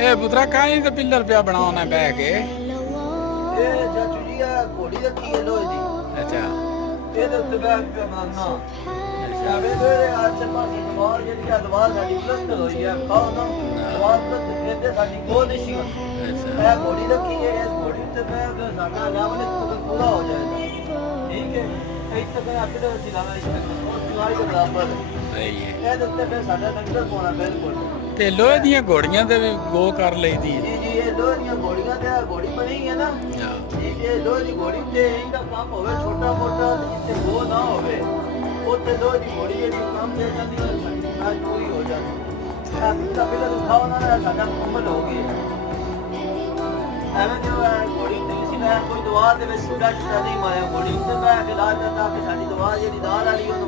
ਇਹ ਪੁੱਤਰਾ ਕਾਹੀ ਤੇ ਪਿੱਲਰ ਪਿਆ ਬਣਾਉਣਾ ਬਹਿ ਕੇ। ਇਹ ਚਾਚੂ ਜੀ ਆ ਘੋੜੀ ਰੱਖੀ ਹੈ ਲੋਹੇ ਦੀ। ਅੱਛਾ ਇਹਦੇ ਉੱਤੇ ਬੈਠ ਕੇ ਬਣਾਉਣਾ। ਸ਼ਾਵੇ ਦੇ ਆਚਰ ਪਾਸੇ ਦਵਾਰ ਜਿਹੜੀ ਆ ਦਵਾਰ ਸਾਡੀ ਪਲਸਤਰ ਹੋਈ ਹੈ ਖਾਓ ਨਾ ਦਵਾਰ ਪਲਸਤਰ ਕਹਿੰਦੇ ਸਾਡੀ ਕੋਈ ਨਹੀਂ ਸੀ। ਅੱਛਾ ਇਹ ਘੋੜੀ ਰੱਖੀ ਹੈ ਇਸ ਘੋੜੀ ਤੇ ਮੈਂ ਸਾਡਾ ਨਾਮ ਨੇ ਪੂਰਾ ਹੋ ਜਾਏਗਾ। ਠੀਕ ਹੈ ਇੱਥੇ ਮੈਂ ਅੱਗੇ ਤੋਂ ਚਲਾਣਾ ਇਸ ਦਿਵਾਰ ਦੇ ਬਰਾਬਰ ਸਹੀ ਹੈ। ਇਹਦੇ ਉੱਤੇ ਫਿਰ ਸਾਡਾ ਨੰਬਰ ਪਾਉਣਾ ਬਿਲਕੁਲ। ਤੇ ਲੋਹੇ ਦੀਆਂ ਘੋੜੀਆਂ ਤੇ ਵੀ ਗੋ ਕਰ ਲਈਦੀ ਹੈ। ਜੀ ਜੀ ਇਹ ਲੋਹੇ ਦੀਆਂ ਘੋੜੀਆਂ ਤੇ ਘੋੜੀ ਬਣੀ ਹੈ ਨਾ ਜੀ ਇਹ ਲੋਹੇ ਦੀ ਘੋੜੀ ਤੇ ਇਹਦਾ ਕੰਮ ਹੋਵੇ ਛੋਟਾ ਮੋਟਾ ਜਿੱਥੇ ਗੋ ਨਾ ਹੋਵੇ ਉੱਥੇ ਲੋਹੇ ਦੀ ਘੋੜੀ ਜਿਹੜੀ ਕੰਮ ਦੇ ਜਾਂਦੀ ਹੈ ਸਾਡੀ ਨਾਲ ਪੂਰੀ ਹੋ ਜਾਂਦੀ ਹੈ। ਤਾਂ ਪਹਿਲਾਂ ਦਿਖਾਓ ਨਾ ਸਾਡਾ ਮੁਕੰਮਲ ਹੋ ਗਿਆ। ਐਵੇਂ ਜੋ ਘੋੜੀ ਨਹੀਂ ਸੀ ਮੈਂ ਕੋਈ ਦੁਆ ਦੇ ਵਿੱਚ ਸੁਦਾ ਨਹੀਂ ਮਾਰਿਆ ਘੋੜੀ ਤੇ ਮੈਂ ਕਿ ਲਾ ਦਿੱਤਾ ਕਿ ਸਾਡੀ ਦੁਆ ਜਿਹੜੀ ਦਾਲ ਵਾਲੀ ਉਹ